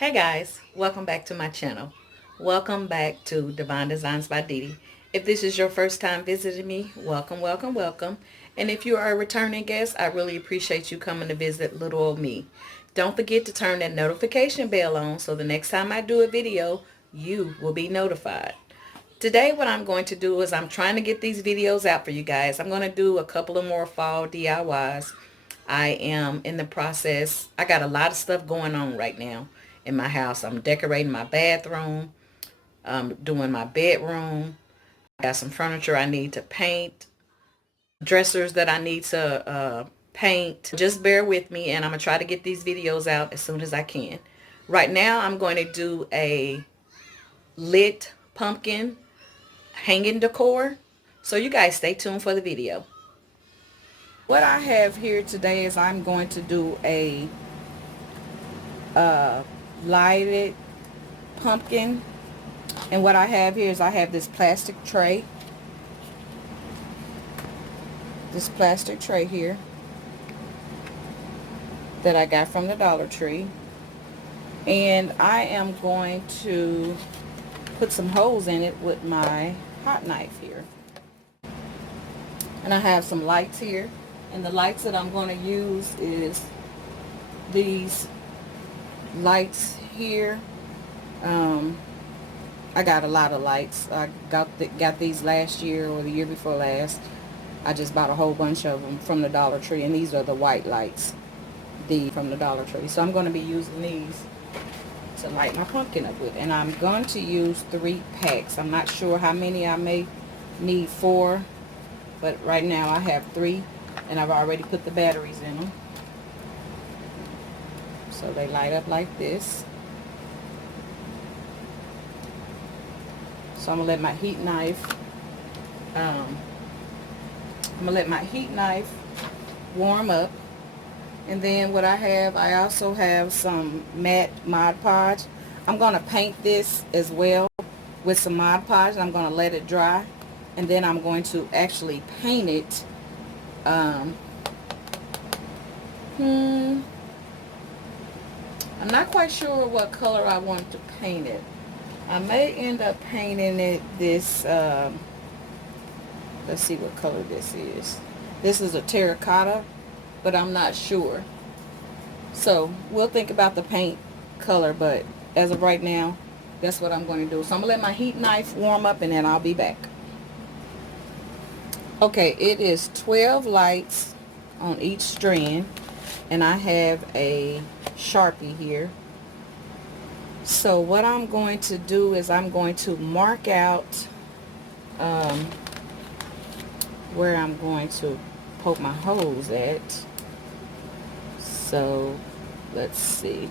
Hey guys, welcome back to my channel. Welcome back to Divine Designs by Didi. If this is your first time visiting me, welcome, welcome, welcome. And if you are a returning guest, I really appreciate you coming to visit little old me. Don't forget to turn that notification bell on so the next time I do a video, you will be notified. Today what I'm going to do is I'm trying to get these videos out for you guys. I'm going to do a couple of more fall DIYs. I am in the process. I got a lot of stuff going on right now in my house. I'm decorating my bathroom. I'm doing my bedroom. I got some furniture I need to paint. Dressers that I need to paint. Just bear with me and I'm going to try to get these videos out as soon as I can. Right now I'm going to do a lit pumpkin hanging decor. So you guys stay tuned for the video. What I have here today is I'm going to do a lighted pumpkin, and what I have here is I have this plastic tray here that I got from the Dollar Tree, and I am going to put some holes in it with my hot knife here. And I have some lights here, and the lights that I'm going to use is these lights here. I got a lot of lights. I got these last year or the year before last. I just bought a whole bunch of them from the Dollar Tree, and these are the white lights from the Dollar Tree. So I'm going to be using these to light my pumpkin up with, and I'm going to use 3 packs. I'm not sure how many. I may need 4, but right now I have 3, and I've already put the batteries in them. So they light up like this. So I'm gonna let my heat knife warm up. And then what I also have some matte Mod Podge. I'm gonna paint this as well with some Mod Podge. I'm gonna let it dry, and then I'm going to actually paint it. I'm not quite sure what color I want to paint it. I may end up painting it this, let's see what color this is. This is a terracotta, but I'm not sure. So we'll think about the paint color, but as of right now, that's what I'm going to do. So I'm going to let my heat knife warm up, and then I'll be back. Okay, it is 12 lights on each strand, and I have a Sharpie here. So what I'm going to do is I'm going to mark out where I'm going to poke my holes at. So let's see.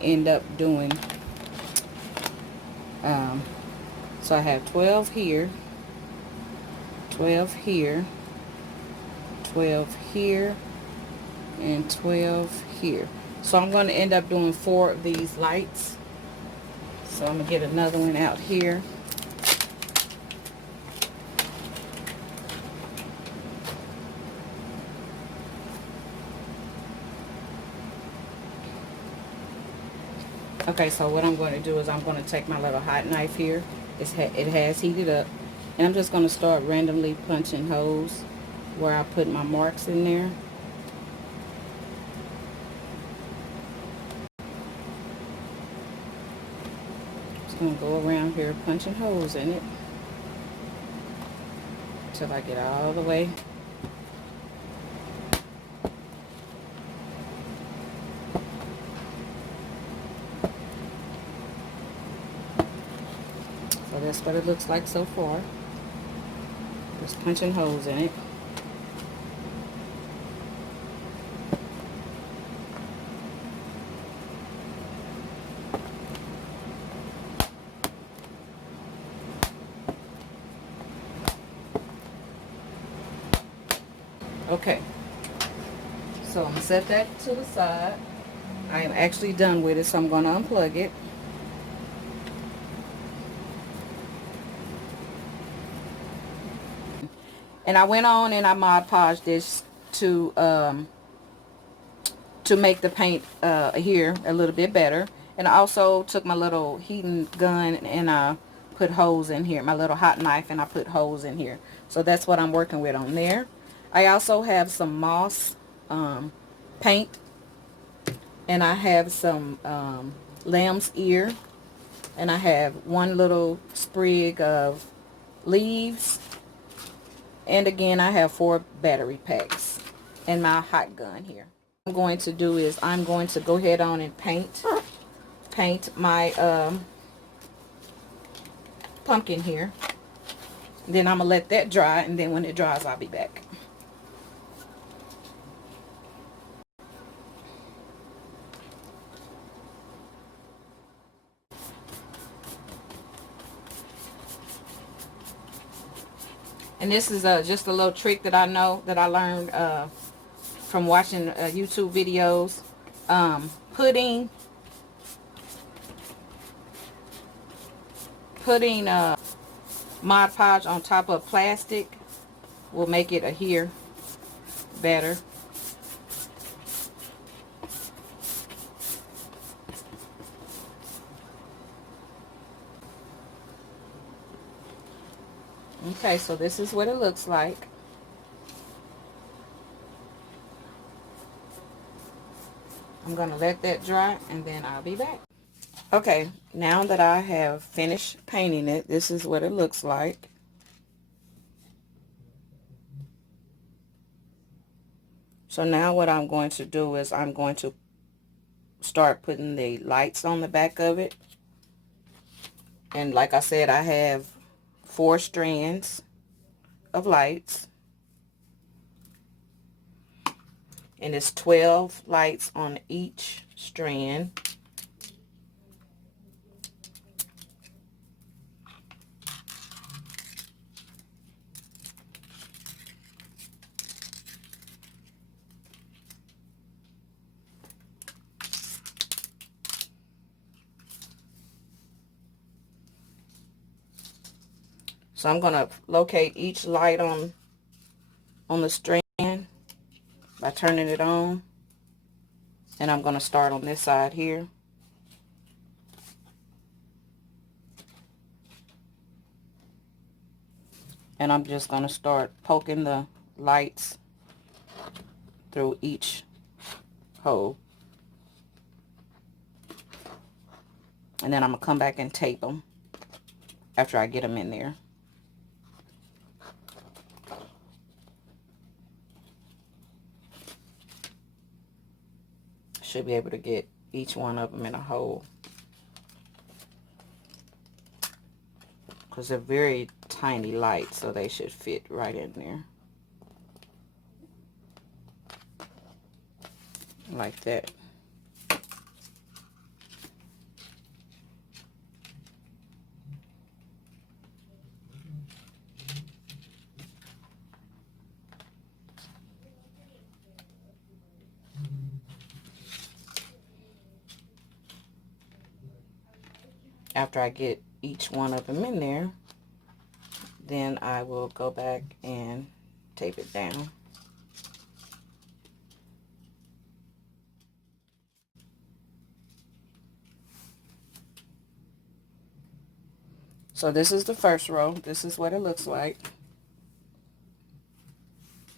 End up doing so I have 12 here, 12 here, 12 here, and 12 here. So I'm going to end up doing 4 of these lights. So I'm going to get another one out here. Okay, so what I'm going to do is I'm going to take my little hot knife here. It has heated up. And I'm just going to start randomly punching holes where I put my marks in there. Gonna go around here punching holes in it until I get all the way. So that's what it looks like so far. Just punching holes in it. Okay, so I'm going to set that to the side. I am actually done with it, so I'm going to unplug it. And I went on and I Mod Podged this to to make the paint here a little bit better. And I also took my little heating gun and put holes in here, my little hot knife, and I put holes in here. So that's what I'm working with on there. I also have some moss paint, and I have some lamb's ear, and I have one little sprig of leaves, and again I have 4 battery packs and my hot gun here. What I'm going to do is I'm going to go ahead on and paint my pumpkin here. Then I'm gonna let that dry, and then when it dries I'll be back. And this is just a little trick that I know that I learned from watching YouTube videos. Putting Mod Podge on top of plastic will make it adhere better. Okay, so this is what it looks like. I'm going to let that dry, and then I'll be back. Okay, now that I have finished painting it, this is what it looks like. So now what I'm going to do is I'm going to start putting the lights on the back of it. And like I said, I have 4 strands of lights. And it's 12 lights on each strand. So I'm going to locate each light on the strand by turning it on. And I'm going to start on this side here. And I'm just going to start poking the lights through each hole. And then I'm going to come back and tape them after I get them in there. Should be able to get each one of them in a hole, because they're very tiny lights, so they should fit right in there like that. After I get each one of them in there, then I will go back and tape it down. So this is the first row. This is what it looks like.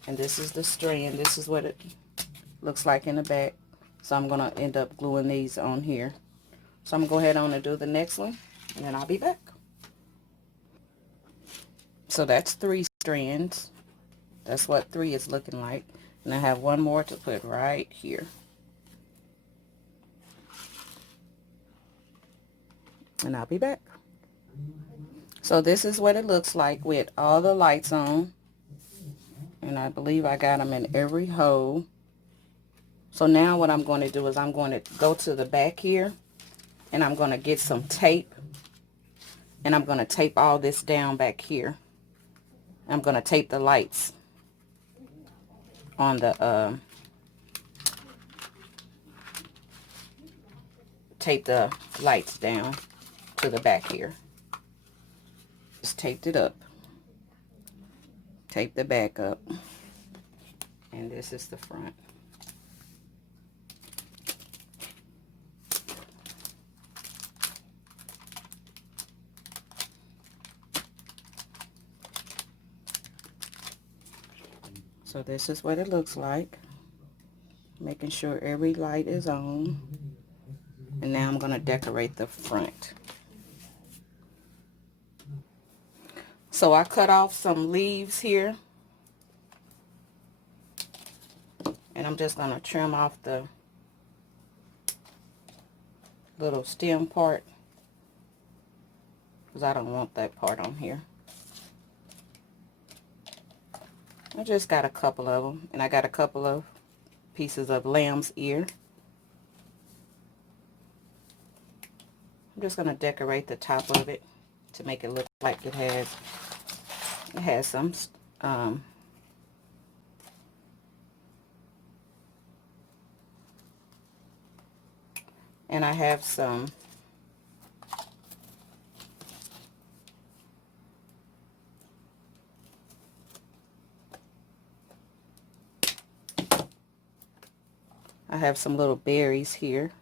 And this is the strand. This is what it looks like in the back. So I'm going to end up gluing these on here. So I'm going to go ahead on and do the next one, and then I'll be back. So that's 3 strands. That's what 3 is looking like. And I have one more to put right here. And I'll be back. So this is what it looks like with all the lights on. And I believe I got them in every hole. So now what I'm going to do is I'm going to go to the back here, and I'm going to get some tape, and I'm going to tape all this down back here. I'm going to tape the lights on the tape the lights down to the back here. Just taped it up. Tape the back up, and this is the front. So this is what it looks like. Making sure every light is on. And now I'm going to decorate the front. So I cut off some leaves here. And I'm just going to trim off the little stem part, because I don't want that part on here. I just got a couple of them, and I got a couple of pieces of lamb's ear. I'm just going to decorate the top of it to make it look like it has some and I have some little berries here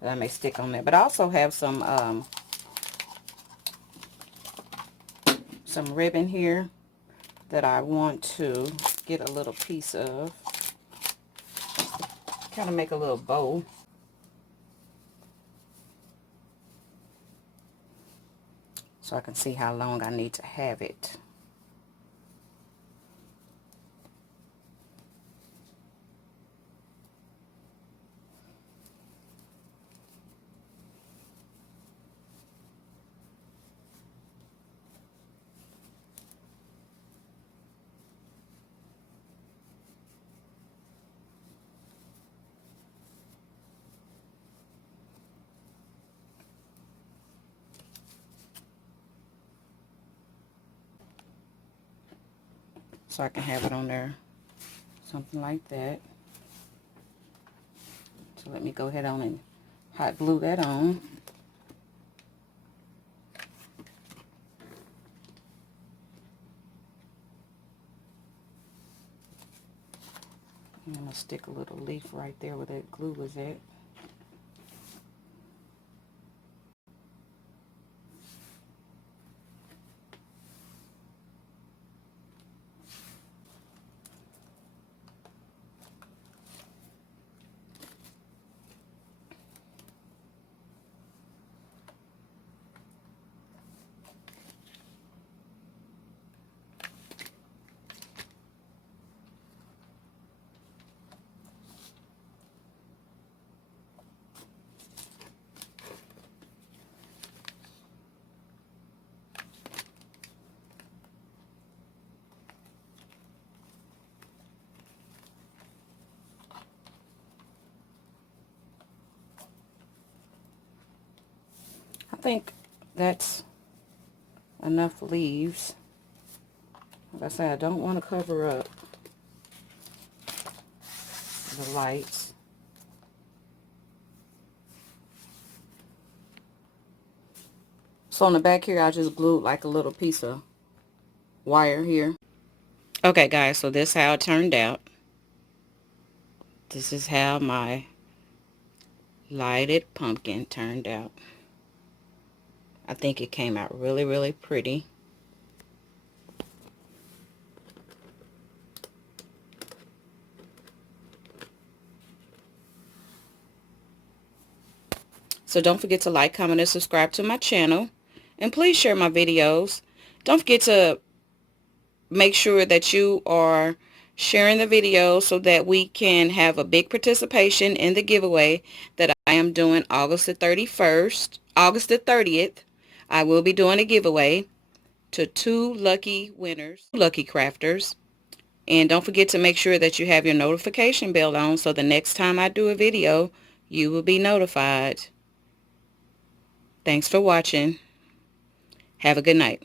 that I may stick on there, but I also have some ribbon here that I want to get a little piece of, kind of make a little bow. So I can see how long I need to have it. So I can have it on there, something like that. So let me go ahead on and hot glue that on. And I'm going to stick a little leaf right there where that glue was at. I think that's enough leaves. Like I said, I don't want to cover up the lights. So on the back here, I just glued like a little piece of wire here. Okay guys, so this is how it turned out. This is how my lighted pumpkin turned out. I think it came out really, really pretty. So don't forget to like, comment, and subscribe to my channel. And please share my videos. Don't forget to make sure that you are sharing the video so that we can have a big participation in the giveaway that I am doing August the 30th. I will be doing a giveaway to 2 lucky winners, lucky crafters. And don't forget to make sure that you have your notification bell on so the next time I do a video, you will be notified. Thanks for watching. Have a good night.